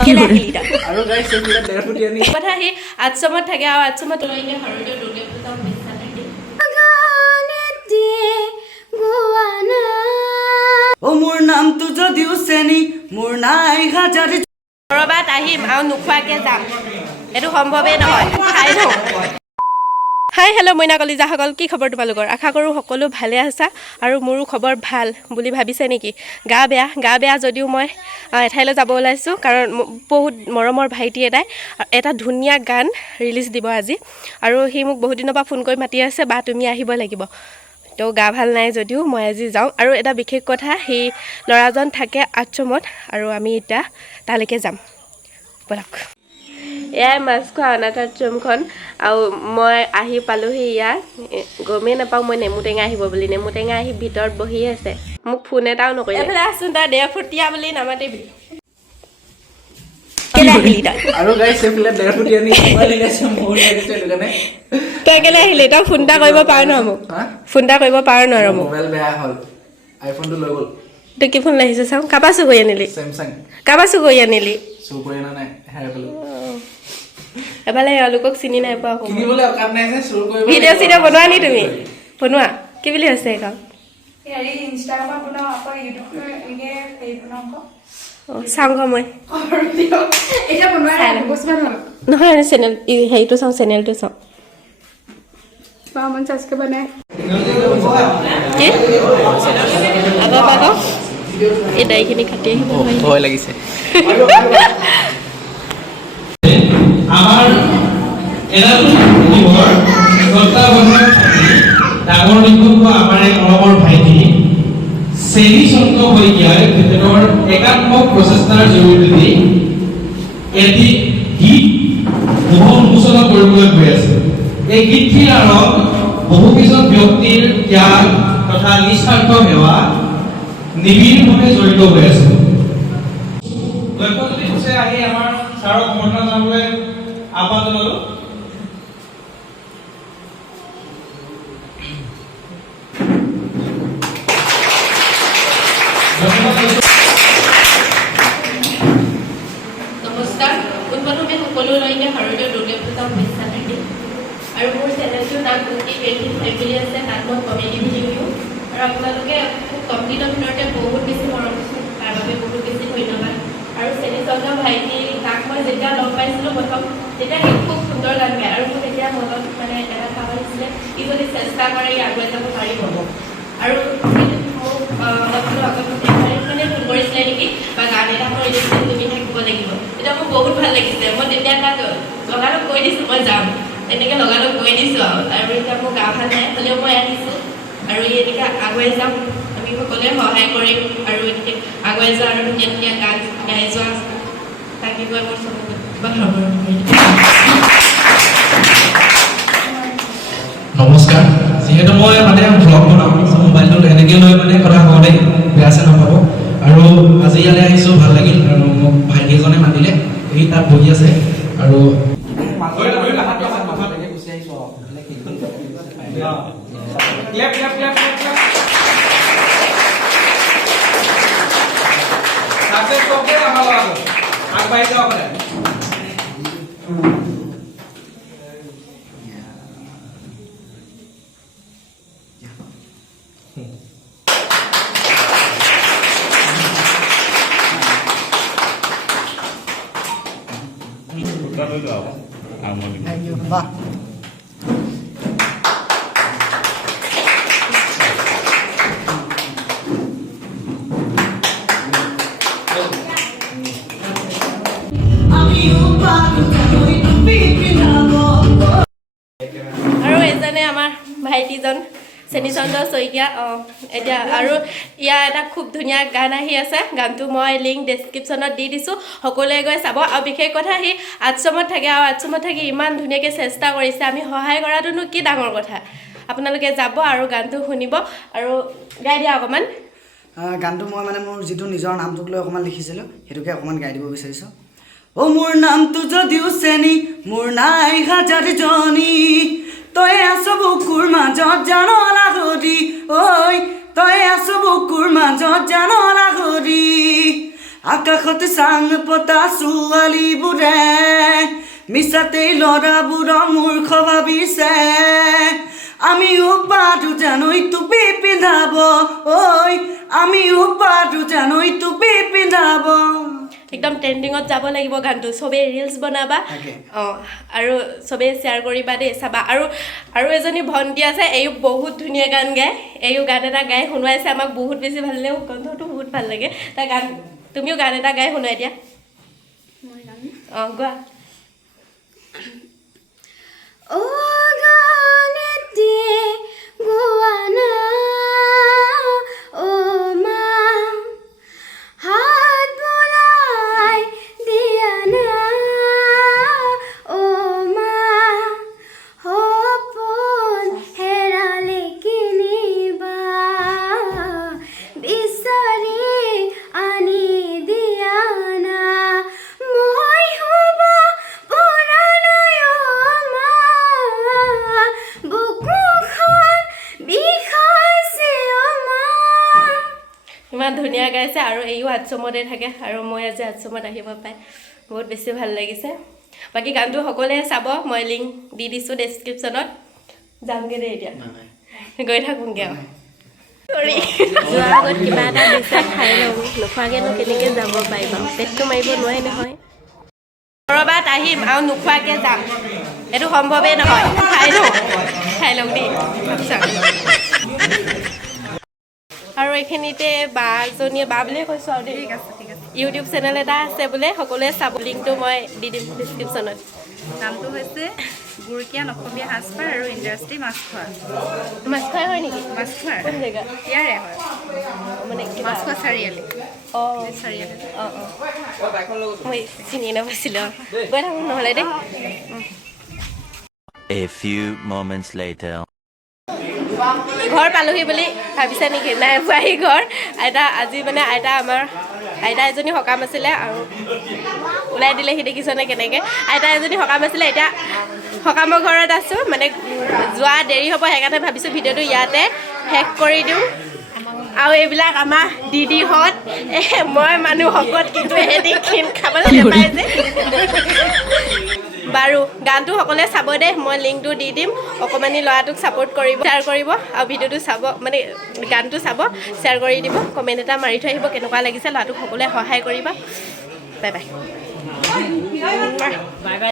কেলে আহিলি তই আৰু গাইছ এইবিলাক ডেৰ ফুটি আনি কথা সি আশ্ৰমত থাকে আৰু আশ্ৰমত লৈ হৰদৰ দুৰ্গা পূজা বিশ্বাস থাকে অ মোৰ নামটো যদিও চেনি মোৰ নাই হাজাৰী কৰবাত আহিম আৰু নোখোৱাকৈ যাম এইটো সম্ভৱেই নহয় খাই লওঁ হাই হেল্ল' মইনা কলিজাসকল কি খবৰ তোমালোকৰ আশা কৰোঁ সকলো ভালে আছা আৰু মোৰো খবৰ ভাল বুলি ভাবিছে নেকি গা বেয়া যদিও মই এঠাইলৈ যাব ওলাইছোঁ কাৰণ বহুত মৰমৰ ভাইটি এটাই এটা ধুনীয়া গান ৰিলিজ দিব আজি আৰু সি মোক বহুত দিনৰ পৰা ফোন কৰি মাতি আছে বা তুমি আহিব লাগিব তো গা ভাল নাই যদিও মই আজি যাওঁ আৰু এটা বিশেষ কথা সেই ল'ৰাজন থাকে আশ্ৰমত আৰু আমি এতিয়া তালৈকে যাম ব'লক এয়াই মাছখোৱা অনাথ আশ্ৰমখন আৰু মই আহি পালোহি ইয়াত গমেই নাপাওঁ মই নেমু টেঙা আহিব বুলি নেমু টেঙা আহি ভিতৰত বহি আছে মোক ফোন এটাও নকৰিলে এইফালে আছোন তই ডেৰ ফুটীয়া বুলি নামাতিবি কেলে আহিলি তই আৰু গাইছ এইবিলাক ডেৰ ফুটি আনি লাগিছে মোৰ লাগিছে সেইটো কাৰণে তই কেলে আহিলি তই ফোন এটা কৰিব পাৰ ন মোক ফোন এটা কৰিব পাৰ নোৱাৰ মোক মোবাইল বেয়া হ'ল আইফোনটো লৈ গ'ল তই কি ফোন লাগিছে চাওঁ কাৰোবাৰ চুৰ কৰি আনিলি চেমচাং কাৰোবাৰ চুৰ কৰি আনিলি চুৰ কৰি অনা নাই হেৰাই পালোঁ এফালে এওঁলোকক চিনি নাই পোৱা কিনিবলৈ অকাত নাই যে চুৰ কৰিব ভিডিঅ' চিডিঅ' বনোৱা নি তুমি বনোৱা কি বুলি আছে এইখন হেৰি ইনষ্টাগ্ৰামত বনাওঁ আকৌ ইউটিউবত এনেকৈ হেৰি বনাওঁ আকৌ চাওঁ গৈ মই এতিয়া বনোৱা বস্তু নহয় চেনেল হেৰিটো চাওঁ চেনেলটো চাওঁ মন ছাবস্ক্ৰাইব নাই কি আকৌ এই দাইখিনি কাটি আহিব ভয় লাগিছে আমাৰ এডাল জীৱৰ তত্বাৱধানত থাকি ডাঙৰ দীঘল হোৱা আমাৰ এক মৰমৰ ভাইটি চেনী চন্দ্ৰ শইকীয়াই তেখেতৰ একাত্ম প্ৰচেষ্টাৰ জৰিয়তে এটি গীত শুভ উন্মোচনা কৰিবলৈ গৈ আছে এই গীতটিৰ আঁৰত বহুকেইজন ব্যক্তিৰ ত্যাগ তথা নিস্বাৰ্থ সেৱা নিবিড়ভাৱে জড়িত হৈ আছে লক্ষ্যজ্যোতি কোচে আহি আমাৰ ছাৰক সম্বৰ্ধনা জনাবলৈ আহ্বান জনালো নমস্কাৰ পোনপ্ৰথমে সকলোলৈকে হৰদৰ দুৰ্গা পূজা শুভেচ্ছা থাকিল আৰু মোৰ চেনেলটোৰ নাম কুকি ক্ৰিয়েটিভ ফেমিলি আছে তাত মই কমেডি ভিডিঅ' দিওঁ আৰু আপোনালোকে খুব কম দিনৰ ভিতৰতে বহুত বেছি মৰম দিছোঁ তাৰ বাবে বহুত বেছি ধন্যবাদ আৰু চেনী চন্দ্ৰ ভাইটি তাক মই যেতিয়া লগ পাইছিলোঁ প্ৰথম তেতিয়া সি খুব সুন্দৰ গান গায় আৰু মোৰ তেতিয়া মনত মানে এটা ভাৱ আহিছিলে সি যদি চেষ্টা কৰে ই আগুৱাই যাব পাৰিব আৰু মোক অলপ দিনৰ আগত মানে ফোন কৰিছিলে নেকি বা গান এটা কৰি দিছিলে তুমি থাকিব লাগিব তেতিয়া মোৰ বহুত ভাল লাগিছিলে মই তেতিয়া তাক লগালগ কৈ দিছোঁ মই যাম এনেকৈ লগালগ কৈ দিছোঁ আৰু এতিয়া মোৰ গা ভাল নাই হ'লেও মই আহিছোঁ আৰু ই এনেকৈ আগুৱাই যাম আমি সকলোৱে সহায় কৰিম আৰু এনেকৈ আগুৱাই যোৱা আৰু ধুনীয়া ধুনীয়া গান গাই যোৱা তাকে গৈ মোৰ চবকে নমস্কাৰ যিহেতু মই মানে ভ্লগ বনাওঁ মোবাইলটো এনেকৈ লৈ মানে কথা কওঁতে বেয়া চেয়া নাপাব আৰু আজি ইয়ালৈ আহিছোঁ ভাল লাগিল আৰু মোক ভাইটি এজনে মাতিলে সি তাত বহি আছে আৰু আগবাঢ়ি যাওক আৰু এজনে আমাৰ ভাইটিজন চেনী চন্দ্ৰ শইকীয়া এতিয়া আৰু ইয়াৰ এটা খুব ধুনীয়া গান আহি আছে গানটো মই লিংক ডেছক্ৰিপশ্যনত দি দিছোঁ সকলোৱে গৈ চাব আৰু বিশেষ কথা সি আশ্ৰমত থাকে আৰু আশ্ৰমত থাকি ইমান ধুনীয়াকৈ চেষ্টা কৰিছে আমি সহায় কৰাটোনো কি ডাঙৰ কথা আপোনালোকে যাব আৰু গানটো শুনিব আৰু গাই দিয়া অকণমান গানটো মই মানে মোৰ যিটো নিজৰ নামটোক লৈ অকণমান লিখিছিলোঁ সেইটোকে অকণমান গাই দিব বিচাৰিছোঁ অ মোৰ নামটো যদিও চেনি মোৰ নাই হাজাৰজনী তই আছ বুকুৰ মাজত জান লাগৰি ঐ তই আছ বুকুৰ মাজত জান লাগৰি আকাশত চাং পতা ছোৱালীবোৰে মিছাতেই ল'ৰাবোৰৰ মূৰ্খ ভাবিছে আমিও পাৰো জানৈ টুপি পিন্ধাব ঐ আমিও পাৰো জানৈ টুপি পিন্ধাব একদম ট্ৰেণ্ডিঙত যাব লাগিব গানটো চবেই ৰিলছ বনাবা অঁ আৰু চবেই শ্বেয়াৰ কৰিবা দেই চাবা আৰু এজনী ভণ্টি আছে এইও বহুত ধুনীয়া গান গায় এইও গান এটা গাই শুনোৱাইছে আমাক বহুত বেছি ভাল লাগে কণ্ঠটো বহুত ভাল লাগে তাৰ গান তুমিও গান এটা গাই শুনাই দিয়া অঁ গোৱা ইমান ধুনীয়া গাইছে আৰু এইও আশ্ৰমতে থাকে আৰু মই আজি আশ্ৰমত আহিব পাই বহুত বেছি ভাল লাগিছে বাকী গানটো সকলোৱে চাব মই লিংক দি দিছোঁ ডেছক্ৰিপশ্যনত যামগৈ দেই এতিয়া গৈ থাকোঁগৈ আৰু যোৱাৰ আগত কিবা এটা দিছে খাই লওঁ নোখোৱাকৈনো কেনেকৈ যাব পাৰিব পেটটো মাৰিব নোৱাৰি নহয় ক'ৰবাত আহিম আৰু নোখোৱাকৈ যাম এইটো সম্ভৱেই নহয় খাই লওঁ দেই আৰু এইখিনিতে বাজনীয়ে বা বুলিয়ে কৈছোঁ আৰু ঠিক আছে ইউটিউব চেনেল এটা আছে বোলে সকলোৱে চাব লিংকটো মই দি দিম ডিছক্ৰিপশ্যনত নামটো হৈছে গুৰকীয়া অসমীয়া সাজপাৰ আৰু ইণ্ডাষ্ট্ৰি মাছখোৱা হয় নেকি মাছখোৱাৰ কোন জেগা ইয়াৰে হয় মানে মাছখোৱা চাৰিআলি অঁ চাৰিআলি অঁ মই চিনি নাপাইছিলোঁ গৈ থাকোঁ নহ'লে দেই A few moments later. ঘৰ পালোহি বুলি ভাবিছে নেকি নাই পোৱাহি ঘৰ আজি মানে আইতা এজনী সকাম আছিলে আৰু ওলাই দিলেহি দেখিছনে কেনেকৈ আইতা এজনী সকাম আছিলে এতিয়া সকামৰ ঘৰত আছোঁ মানে যোৱা দেৰি হ'ব সেইকাৰণে ভাবিছোঁ ভিডিঅ'টো ইয়াতে শেষ কৰি দিওঁ আৰু এইবিলাক আমাৰ দিদিহঁত মই মানুহ শকত কিন্তু এহেঁতি ক্ষীণ খাবলৈ নাপায় যে বাৰু গানটো সকলোৱে চাব দেই মই লিংকটো দি দিম অকণমানি ল'ৰাটোক ছাপোৰ্ট কৰিব শ্বেয়াৰ কৰিব আৰু ভিডিঅ'টো চাব মানে গানটো চাব শ্বেয়াৰ কৰি দিব কমেণ্ট এটা মাৰি থৈ আহিব কেনেকুৱা লাগিছে ল'ৰাটোক সকলোৱে সহায় কৰিবা বাই বাই